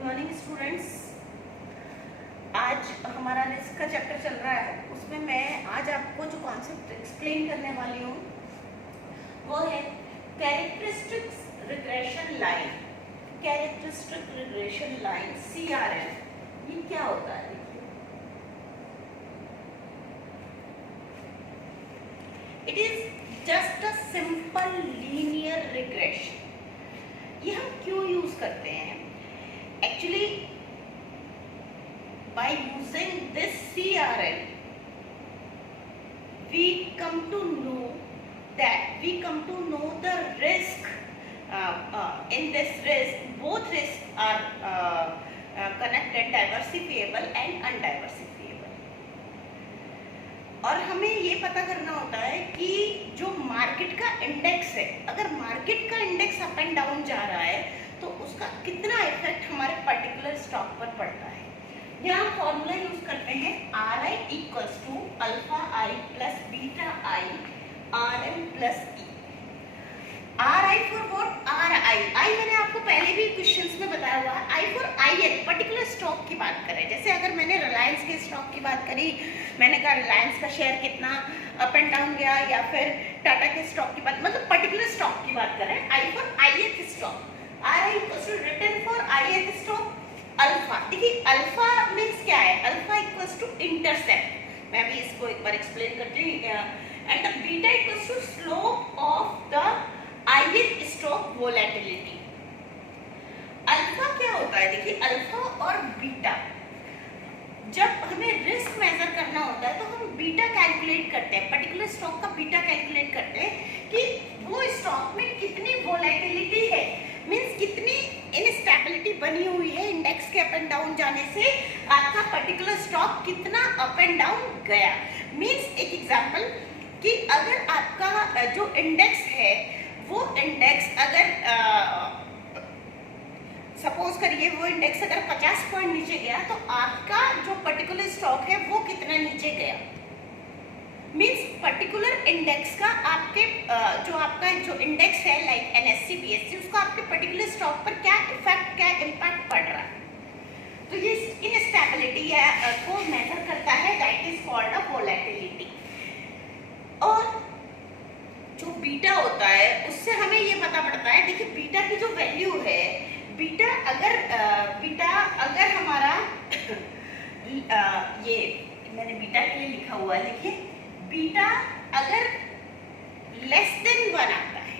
Good morning students. आज हमारा risk का चैप्टर चल रहा है, उसमें मैं आज आपको जो कॉन्सेप्ट एक्सप्लेन करने वाली हूँ वो है characteristics regression line. Characteristic regression line CRL, ये क्या होता है? It is just a simple linear regression. ये हम क्यों यूज करते हैं? Actually, by using this CRL, we come to know the risk. In this risk, both risks are connected, diversifiable and undiversifiable. और हमें ये पता करना होता है कि जो मार्केट का इंडेक्स है, अगर मार्केट का इंडेक्स अप एंड डाउन जा रहा है तो उसका कितना इफेक्ट हमारे पर्टिकुलर स्टॉक पर पड़ता है। यहाँ फॉर्मूला यूज करते हैं RI equals to alpha I plus beta I RM plus E। RI for what? RI मैंने आपको पहले भी क्वेश्चंस में बताया हुआ है। I for IL, particular stock की बात करें। जैसे अगर मैंने रिलायंस के स्टॉक की बात करी, मैंने कहा रिलायंस का शेयर कितना अप एंड डाउन गया, या फिर टाटा के स्टॉक की बात, मतलब पर्टिकुलर स्टॉक की बात करें। I for ith stock, RI equals to return for ith stock alpha. देखिए अल्फा मींस क्या है? Alpha equals to intercept. मैं अभी इसको एक बार एक्सप्लेन करती हूँ। And the beta equals to slope of the ith stock volatility. Alpha क्या होता है? देखिए अल्फा और बीटा, जब हमें रिस्क मेजर करना होता है तो हम बीटा कैलकुलेट करते हैं, पर्टिकुलर स्टॉक का बीटा कैलकुलेट करते हैं कि वो स्टॉक में कितनी वोलेटिलिटी है, मींस कितनी इनस्टेबिलिटी बनी हुई है इंडेक्स के अप एंड डाउन जाने से, आपका पर्टिकुलर स्टॉक कितना अप एंड डाउन गया। मींस एक एग्जांपल कि अगर आपका जो इंडेक्स है वो इंडेक्स अगर सपोज करिए वो इंडेक्स अगर 50 पॉइंट नीचे गया तो आपका जो पर्टिकुलर स्टॉक है वो कितना नीचे गया। मींस पर्टिकुलर इंडेक्स का आपके जो आपका जो इंडेक्स है लाइक NSE BSE, उसका आपके पर्टिकुलर स्टॉक पर क्या इफेक्ट, क्या इम्पैक्ट पड़ रहा है। तो ये इनस्टेबिलिटी को मेजर करता है, that is called a volatility. और जो बीटा होता है उससे हमें ये पता पड़ता है, देखिए बीटा की जो वैल्यू है, बीटा अगर हमारा ये मैंने बीटा के लिए लिखा हुआ है, देखिए बीटा अगर लेस देन 1 आता है,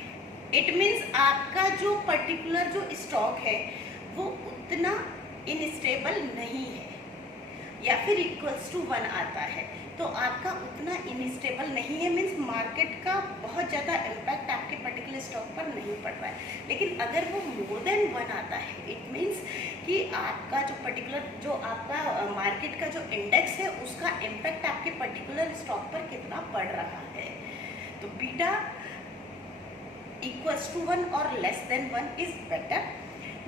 इट मीन्स आपका जो पर्टिकुलर जो स्टॉक है वो उतना इनस्टेबल नहीं है, या फिर इक्वल्स टू 1 आता है तो आपका उतना इनस्टेबल नहीं है, मीन्स मार्केट का बहुत ज़्यादा इम्पैक्ट आपके पर्टिकुलर स्टॉक पर नहीं पड़ रहा है। लेकिन अगर वो मोर देन 1 आता है, इट मीन्स कि आपका जो पर्टिकुलर जो आपका मार्केट का जो इंडेक्स है उसका इम्पैक्ट आपके पर्टिकुलर स्टॉक पर कितना पड़ रहा है। तो बीटा इक्वल्स टू 1 और less than 1 is better.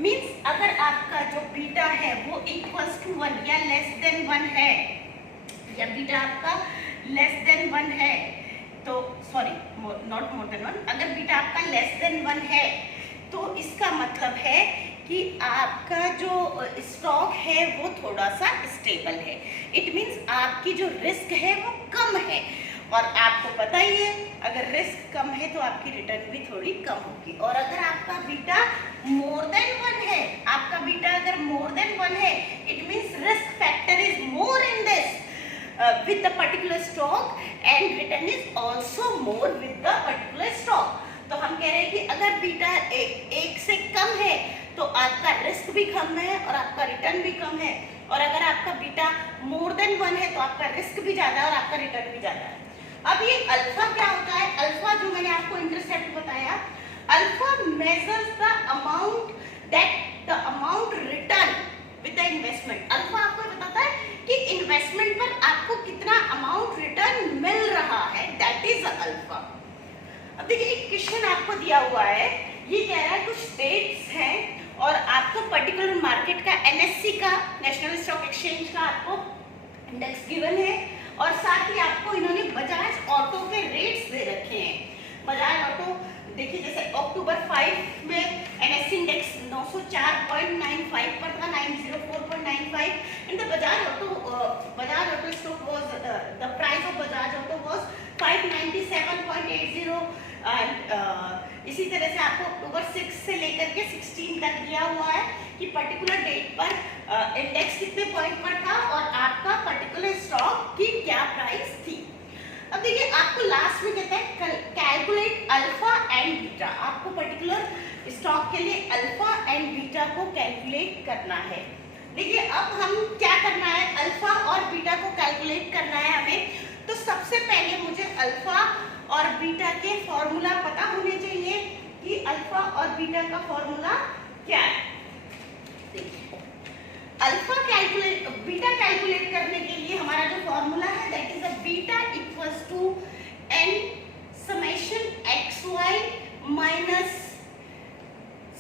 Means अगर आपका जो बीटा है वो इक्वल्स टू 1 या लेस देन 1 है, या बीटा आपका लेस देन 1 है, तो सॉरी नॉट मोर देन 1, अगर बीटा आपका लेस देन 1 है तो इसका मतलब है कि आपका जो स्टॉक है वो थोड़ा सा स्टेबल है। इट मीन्स आपकी जो रिस्क है वो कम है, और आपको पता ही है अगर रिस्क कम है तो आपकी रिटर्न भी थोड़ी कम होगी। और अगर आपका बीटा मोर देन 1 है, आपका बीटा अगर मोर देन 1 है, it means risk factor is more in this with the particular stock and return is also more with the particular stock। तो हम कह रहे हैं कि अगर बीटा एक से कम है तो आपका रिस्क भी कम है और आपका रिटर्न भी कम है, और अगर आपका बीटा मोर देन 1 है तो आपका रिस्क भी ज्यादा है और आपका रिटर्न भी ज्यादा है। अब ये अल्फा क्या होता है? अल्फा जो मैंने आपको इंटरसेप्ट बताया, alpha measures the amount return with the investment. Alpha आपको बताता है कि इन्वेस्टमेंट पर आपको कितना अमाउंट रिटर्न मिल रहा है, दैट इज अल्फा। अब देखिए एक क्वेश्चन आपको दिया हुआ है, ये कह रहा है कुछ डेट्स हैं और आपको पर्टिकुलर मार्केट का NSE का, नेशनल स्टॉक एक्सचेंज का आपको इंडेक्स गिवन है, और साथ ही आपको इन्होंने बजाज ऑटो के रेट्स दे रखे हैं। बजाज ऑटो देखिए जैसे अक्टूबर 5 में NSE इंडेक्स 904.95 पर था, 904.95, and the Bajaj Auto stock was the price of Bajaj Auto was 597.80, and इसी तरह से आपको अक्टूबर 6 से लेकर के 16 तक दिया हुआ है कि पर्टिकुलर डेट पर इंडेक्स कितने पॉइंट पर था और आपका पर्टिकुलर स्टॉक की क्या प्राइस थी। अब देखिए आपको लास्ट में कहता है कैलकुलेट अल्फा एंड बीटा, आपको पर्टिकुलर स्टॉक के लिए अल्फा एंड बीटा को कैलकुलेट करना है। देखिए अब हम क्या करना है, अल्फा और बीटा को कैलकुलेट करना है हमें। तो सबसे पहले मुझे अल्फा और बीटा के फॉर्मूला पता होने चाहिए कि अल्फा और बीटा का फॉर्मूला क्या है। देखिए बीटा कैलकुलेट करने के लिए हमारा जो फॉर्मूला है that is a beta equals to n summation xy minus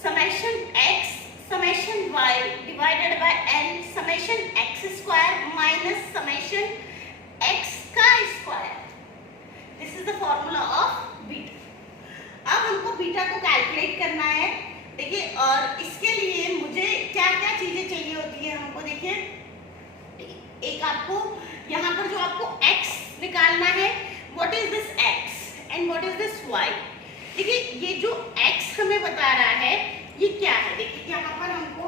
summation x summation y divided by n summation x square minus summation x का square. This is the formula of beta. अब हमको beta को calculate करना है। देखिए और इसके लिए मुझे क्या क्या चीजें चाहिए होती है हमको। देखिए एक आपको यहाँ पर जो आपको x निकालना है, what is this x and what is this y। देखिए ये जो x हमें बता रहा है ये क्या है। देखिए यहाँ पर हमको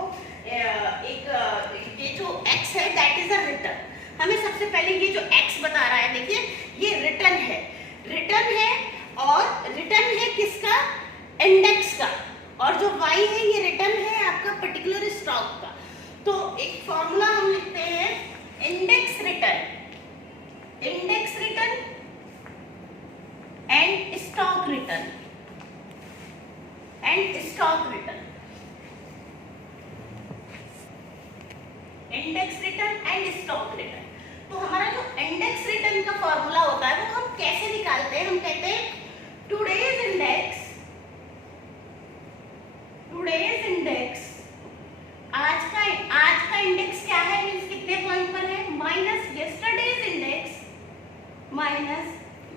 ये जो x है दैट इज अ रिटर्न। हमें सबसे पहले ये जो x बता रहा है, देखिए ये रिटर्न है और रिटर्न है किसका, इंडेक्स का, और जो y है ये रिटर्न है आपका पर्टिकुलर स्टॉक का। तो एक फॉर्मूला हम लिखते हैं index return and stock return index return and stock return. तो हमारा जो इंडेक्स रिटर्न का फॉर्मूला होता है वो हम कैसे निकालते हैं, हम कहते हैं टुडेज इंडेक्स आज का इंडेक्स क्या है, मींस कितने पॉइंट पर है, minus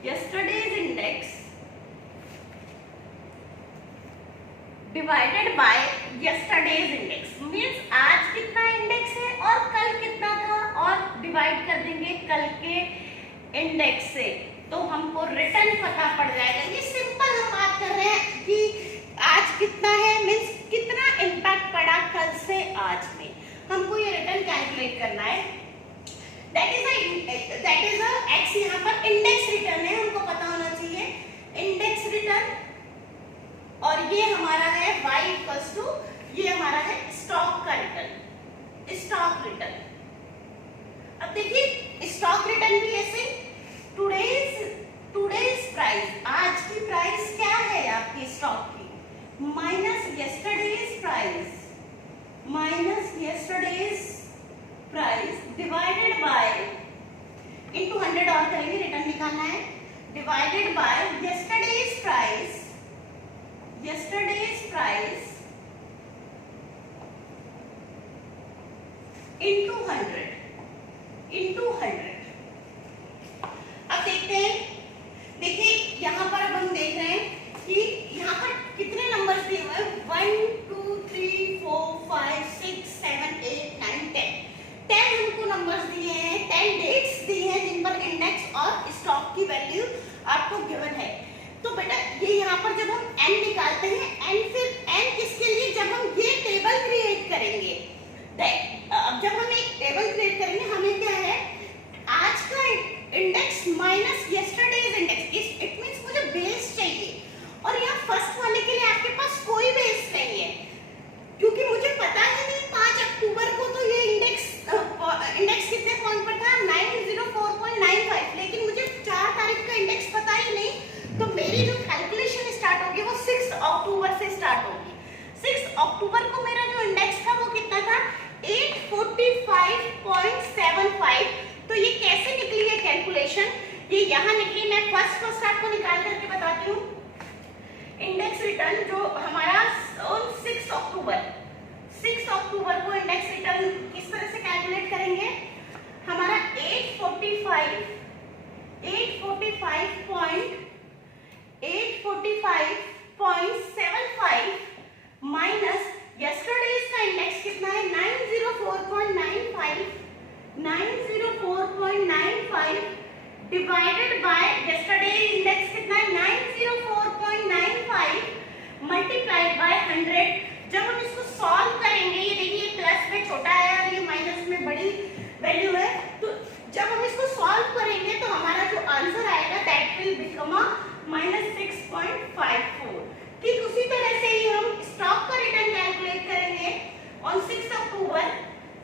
yesterday's index divided by yesterday's index. Means आज कितना इंडेक्स है और कल कितना था और डिवाइड कर देंगे कल के इंडेक्स से, तो हमको रिटर्न पता पड़ जाएगा। ये सिंपल हम बात कर रहे हैं कि आज कितना है, मींस कितना इम्पैक्ट पड़ा कल से आज में, हमको ये रिटर्न कैलकुलेट करना है। दैट इज अ x, यहाँ पर इंडेक्स रिटर्न है, हमको पता होना चाहिए इंडेक्स रिटर्न, और ये हमारा है y इक्वल्स टू, ये हमारा है स्टॉक का रिटर्न। अब देखिए स्टॉक रिटर्न भी ऐसे टुडेज प्राइस, आज की प्राइस क्या है आपकी स्टॉक की, minus yesterday's price divided by, into 100 और करेंगे, रिटर्न निकालना है, divided by yesterday's price into 100। अब देखते हैं, देखिए यहाँ पर अब हम देख रहे हैं कि यहाँ पर कितने नंबर्स दिए हुए हैं, 1 2 3 4 5 6 7 8 9 10 हमको नंबर्स दिए हैं, 10 डेट्स दी हैं जिन पर इंडेक्स और स्टॉक की वैल्यू आपको गिवन है। तो बेटा ये यहाँ पर जब हम n निकालते हैं, फिर n किसके लिए, जब हम ये टेबल क्रिएट करेंगे, अब जब हम एक टेबल क्रिएट करेंगे हमें क्या है, आज का index minus yesterday's index, it means मुझे बेस चाहिए, और यहाँ फर्स्ट वाले के लिए आपके पास कोई बेस नहीं है, क्योंकि मुझे पता है नहीं 5 अक्टूबर को तो ये इंडेक्स कितने पॉइंट पर था, 904.95, लेकिन मुझे 4 तारीख का इंडेक्स पता ही नहीं, तो मेरी जो कैलकुलेशन स्टार्ट होगी वो 6 अक्टूबर से स्टार्ट होगी। 6 अक्टूबर को मेरा जो इंडेक्स था वो कितना था, 845.75। तो ये कैसे निकली है कैलकुलेशन, ये यहाँ निकली, मैं फर्स्ट आपको निकाल करके बताती हूँ। इंडेक्स रिटर्न जो हमारा 6 अक्टूबर को इंडेक्स रिटर्न किस तरह से कैलकुलेट करेंगे, हमारा 845.75 माइनस यस्टरडेज का इंडेक्स कितना है 904.95, 904.95 डिवाइडेड बाय यस्टरडे इंडेक्स कितना है 904.95 मल्टीप्लाइड बाय 100। जब हम इसको सॉल्व करेंगे, ये देखिए प्लस में छोटा है और ये माइनस में बड़ी वैल्यू है, तो जब हम इसको सॉल्व करेंगे तो हमारा जो आंसर आएगा दैट विल बिकम अ -6.54। ठीक उसी तरह से ही हम स्टॉक का रिटर्न कैलकुलेट करेंगे ऑन 6 अक्टूबर।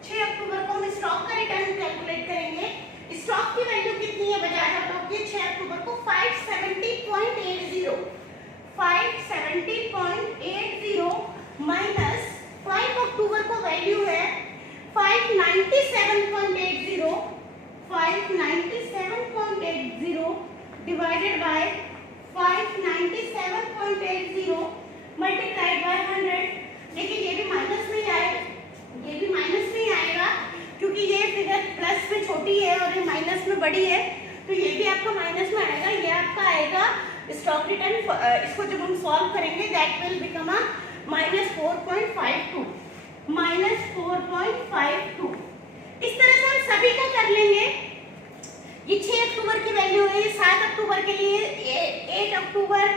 6 अक्टूबर को हम स्टॉक का रिटर्न कैलकुलेट करेंगे। स्टॉक की वैल्यू कितनी है बजाज ऑटो की 6 अक्टूबर को 570.80, 570.80 माइनस 5 अक्टूबर को वैल्यू है 597.80, 597.80 डिवाइडेड बाय 597.80 मल्टीप्लाइड बाय 100। देखिए ये भी माइनस में ही आएगा, ये भी माइनस में ही आएगा क्योंकि ये फिगर प्लस में छोटी है और ये माइनस में बड़ी है, तो ये भी आपका माइनस में आएगा। ये आपका आएगा स्टॉक रिटर्न। इसको जब हम सॉल्व करेंगे दैट विल बिकम अ -4.52, -4.52। इस तरह से हम सभी का कर लेंगे। ये 6 अक्टूबर की वैल्यू है, 7 अक्टूबर के लिए 8 October,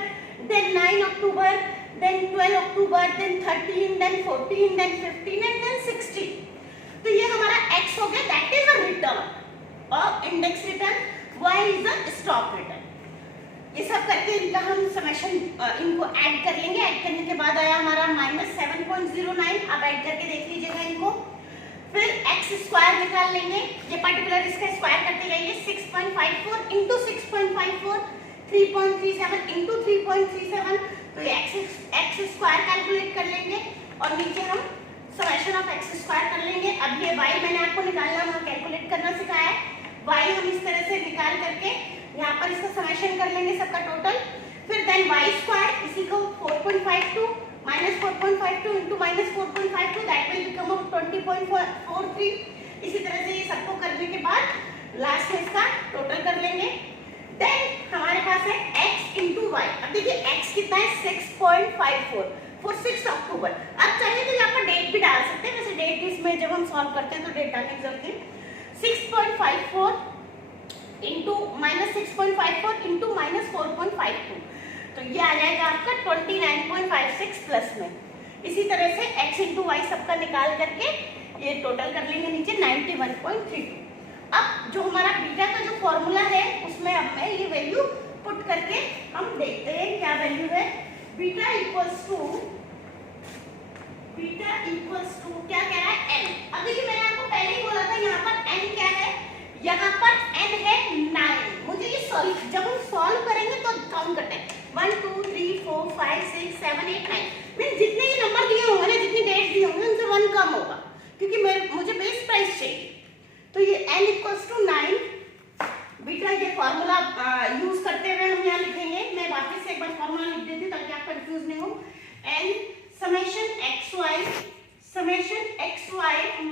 then 9 October, then 12 October, then 13, then 14, then 15 and then 16। तो ये हमारा x हो गया, दैट इज अ रिटर्न और index return, y is a stock return. ये सब करके इनका हम समेशन इनको ऐड कर लेंगे। ऐड करने के बाद आया हमारा -7.09। अब ऐड करके देख लीजिएगा इनको। फिर x स्क्वायर निकाल लेंगे, ये पर्टिकुलर इसका स्क्वायर करते जाइए। 6.54 इंटू 6.54, 3.37 इंटू 3.37, तो ये x स्क्वायर कैलकुलेट कर लेंगे और नीचे हम समेशन ऑफ x स्क्वायर कर लेंगे। अब ये y मैंने आपको निकालना वहाँ कैलकुलेट करना सिखाया है। y हम इस तरह से निकाल करके यहाँ पर इसका समेशन कर लेंगे सबका टोटल। फिर देन y स्क्वायर, इसी को 4.52 -4.52 इंटू -4.52 दैट विल बिकम 20.43। इसी तरह से ये सबको करने के बाद लास्ट में इसका टोटल कर लेंगे। देन हमारे पास है x इंटू वाई। अब देखिए x कितना है 6.54 फॉर 6 अक्टूबर। अब चाहिए तो यहाँ पर डेट भी डाल सकते हैं, वैसे डेट इसमें जब हम सॉल्व करते हैं तो डेट डालने की जरूरत नहीं। 6.54 इंटू -6.54 इंटू -4.52, तो ये आ जाएगा आपका 29.56 प्लस में। इसी तरह से x इंटू वाई सबका निकाल करके ये टोटल कर लेंगे नीचे 91.32। अब जो हमारा बीटा का जो फॉर्मूला है उसमें अब मैं ये वैल्यू पुट करके हम देखते हैं क्या वैल्यू है। बीटा इक्वल्स टू क्या कह रहा है n। अब देखिए मैंने आपको पहले ही बोला था यहाँ पर n क्या है, यहाँ पर n है 9। मुझे ये जब हम सॉल्व करेंगे तो काउंट करते हैं 1 2 3 4 5 6 7 8 9 मीन जितने ही नंबर दिए होंगे ना, जितनी डेट्स दिए होंगे उनसे 1 कम होगा क्योंकि मुझे बेस प्राइस चाहिए। तो ये n इक्वल्स टू 9। बीटा ये फॉर्मूला यूज करते हुए हम यहाँ लिखेंगे। मैं वापस से एक बार फॉर्मूला लिख देती हूँ ताकि आप कंफ्यूज नहीं हो। n summation xy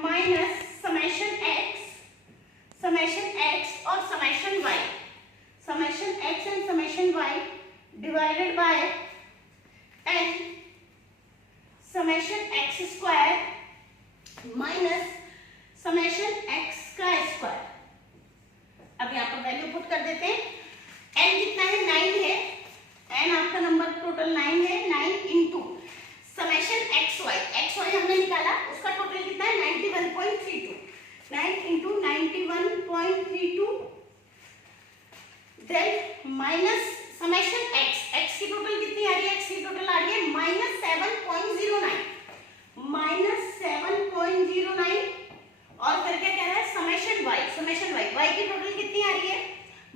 minus summation x और summation y and summation y divided by n summation x square minus summation x का स्क्वायर। अब यहाँ पर वैल्यू पुट कर देते हैं। n कितना है 9 है, n आपका नंबर टोटल 9 है। 9 इंटू समेशन xy हमने निकाला, उसका टोटल कितना है 91.32। 9 into 91.32 then minus summation x की टोटल कितनी आ रही है, x की टोटल आ रही है -7.09 और फिर क्या कह रहा है समेशन y की टोटल कितनी आ रही है,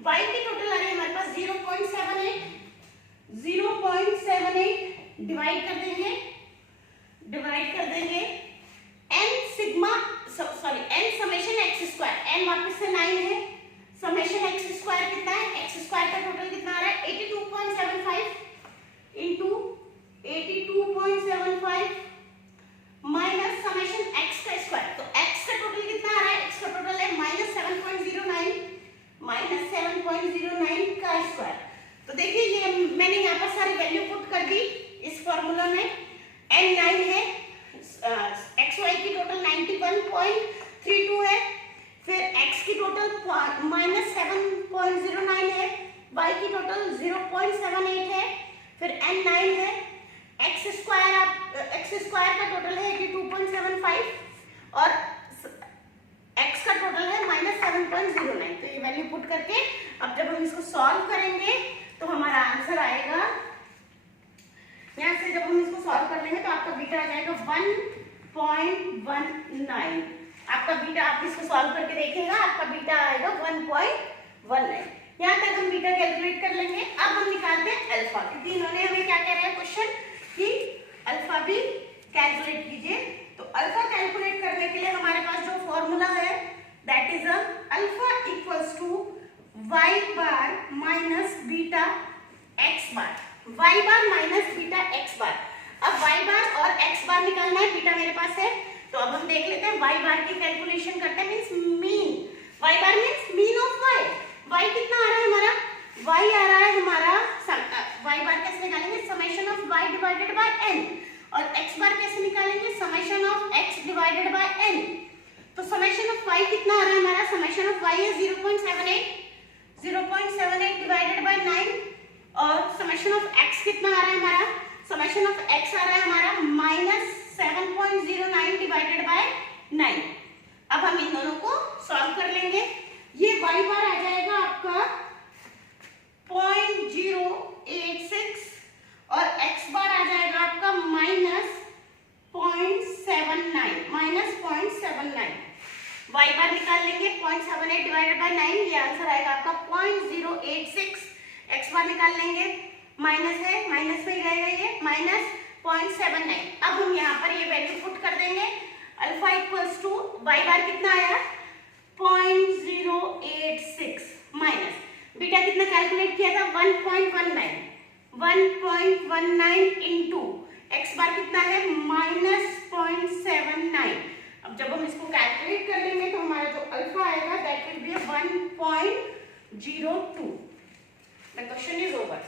y की टोटल आ रही है हमारे पास 0.78 डिवाइड कर देंगे n summation x square. n वापस से 9 है, समेशन x स्क्वायर कितना है, x स्क्वायर का टोटल कितना आ रहा है 82.75 इंटू 82.75 माइनस समेशन x का स्क्वायर। तो x का टोटल कितना आ रहा है, x का टोटल है -7.09 का स्क्वायर। तो देखिए ये मैंने यहाँ पर सारी वैल्यू पुट कर दी इस फॉर्मूला में। 1.32 है, फिर x की टोटल -7.09 है, y की टोटल 0.78 है, फिर n 9 है, x स्क्वायर का टोटल है 82.75 और x का टोटल है -7.09। तो ये वैल्यू पुट करके अब जब हम इसको सॉल्व करेंगे तो हमारा आंसर आएगा, यहाँ से जब हम इसको सॉल्व कर लेंगे तो आपका बीटा आ जाएगा 1.19। आपका बीटा, आप इसको सॉल्व करके देखेगा, आपका बीटा आएगा 1.19। यहाँ तक हम बीटा कैलकुलेट कर लेंगे। अब हम निकालते हैं अल्फा, क्योंकि इन्होंने हमें क्या कह रहा है क्वेश्चन कि अल्फा भी कैलकुलेट कीजिए। तो अल्फा कैलकुलेट करने के लिए हमारे पास जो फॉर्मूला है that is alpha equals to y bar minus beta x bar, y bar minus beta x bar. अब y बार और x बार निकालना है, बीटा मेरे पास है, तो अब हम देख लेते हैं y बार की कैलकुलेशन करते हैं, means mean. y bar means mean of y। y कितना आ रहा है हमारा, y आ रहा है हमारा, y बार कैसे निकालेंगे, summation of y divided by n, और x बार कैसे निकालेंगे, summation of x divided by n। तो समेशन ऑफ y कितना आ रहा है हमारा, समेशन ऑफ y है 0.78 डिवाइडेड बाय 9, और समेशन ऑफ x कितना आ रहा है हमारा, समेशन ऑफ x आ रहा है हमारा -7.09 डिवाइडेड बाय 9। अब हम इन दोनों को सॉल्व कर लेंगे। ये y बार आ जाएगा आपका 0.086 और x बार आ जाएगा आपका -0.79। y बार निकाल लेंगे 0.78 डिवाइडेड बाय 9, ये आंसर आएगा आपका 0.086। x बार निकाल लेंगे, माइनस है, माइनस में ही रहेगा ये, -0.79। अब हम यहाँ पर ये वैल्यू पुट कर देंगे। अल्फा इक्वल्स टू y बार कितना आया 0.086 माइनस बीटा कितना कैलकुलेट किया था 1.19 इंटू x बार कितना है -0.79। अब जब हम इसको कैलकुलेट कर लेंगे तो हमारा जो अल्फा आएगा that will be 1.02। The question is over.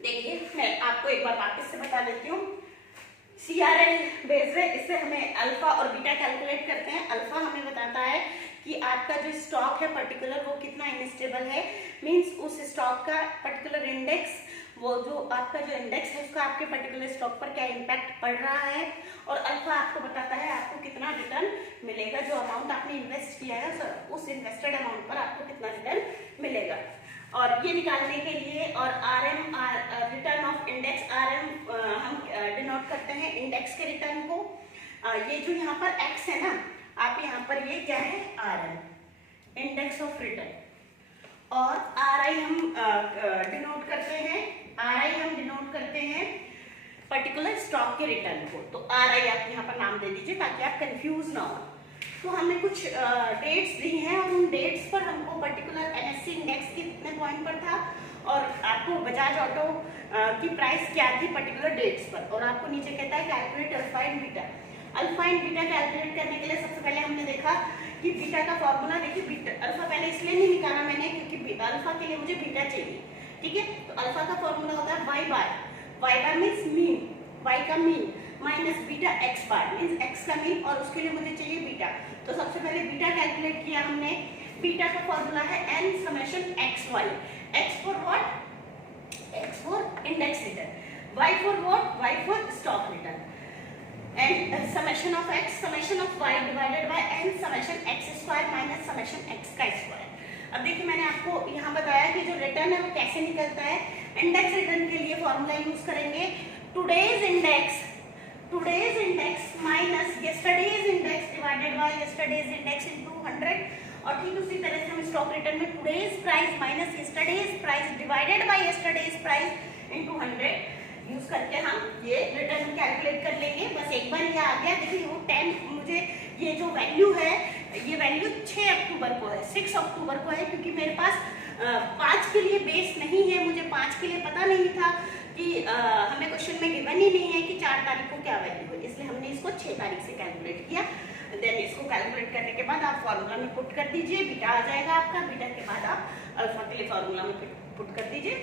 देखिए मैं आपको एक बार वापस से बता देती हूँ, CRL बेस है, इससे हमें अल्फा और बीटा कैलकुलेट करते हैं। अल्फा हमें बताता है कि आपका जो स्टॉक है पर्टिकुलर वो कितना इनस्टेबल है, मींस उस स्टॉक का पर्टिकुलर इंडेक्स, वो जो आपका जो इंडेक्स है उसका आपके पर्टिकुलर स्टॉक पर क्या इम्पैक्ट पड़ रहा है। और अल्फा आपको बताता है आपको कितना रिटर्न मिलेगा, जो अमाउंट आपने इन्वेस्ट किया है उस इन्वेस्टेड अमाउंट पर आपको कितना रिटर्न मिलेगा। और ये निकालने के लिए और RM return of index RM हम डिनोट करते हैं इंडेक्स के रिटर्न को। ये जो यहाँ पर x है ना, आप यहाँ पर ये क्या है RM इंडेक्स ऑफ रिटर्न, और RI हम डिनोट करते हैं पर्टिकुलर स्टॉक के रिटर्न को। तो RI आप यहाँ पर नाम दे दीजिए ताकि आप कंफ्यूज ना हो। तो हमें कुछ डेट्स दी हैं और उन डेट्स पर हमको पर्टिकुलर NSE इंडेक्स कितने पॉइंट पर था और आपको बजाज ऑटो की प्राइस क्या थी पर्टिकुलर डेट्स पर, और आपको नीचे कहता है calculate alpha and beta. Alpha and beta calculate करने के लिए सबसे पहले हमने देखा कि बीटा का फॉर्मूला, देखिए बीटा अल्फा पहले इसलिए नहीं निकाला मैंने क्योंकि अल्फा के लिए मुझे बीटा चाहिए, ठीक है। तो अल्फा का फॉर्मूला होता है y बार मीन्स मीन, y का मीन माइनस बीटा x बार मीन्स x का मीन, और उसके लिए मुझे चाहिए बीटा। तो सबसे पहले बीटा कैलकुलेट किया हमने। बीटा का फॉर्मूला है n summation xy, x for what, x for index return, y for what, y for stock return, and summation of x summation of y divided by n summation x square minus summation x का square. अब देखिए मैंने आपको यहाँ बताया कि जो return है वो कैसे निकलता है। इंडेक्स रिटर्न के लिए फॉर्मूला यूज करेंगे today's index minus yesterday's index divided by yesterday's index into 100, और ठीक उसी तरह से हम स्टॉक रिटर्न में today's price minus yesterday's price divided by yesterday's price into 100 use करके हम ये रिटर्न कैलकुलेट कर लेंगे। बस एक बार ये आ गया, देखिए वो 10 मुझे ये जो वैल्यू है ये वैल्यू 6 अक्टूबर को है, 6 अक्टूबर को है, क्योंकि मेरे पास 5 के लिए बेस नहीं है, मुझे 5 के लिए पता नहीं था कि हमें क्वेश्चन में गिवन ही नहीं है कि 4 तारीख को क्या वैल्यू है, इसलिए हमने इसको 6 तारीख से कैलकुलेट किया। देन इसको कैलकुलेट करने के बाद आप फॉर्मूला में पुट कर दीजिए, बीटा आ जाएगा आपका, बीटा के बाद आप अल्फा के लिए फॉर्मूला में पुट कर दीजिए।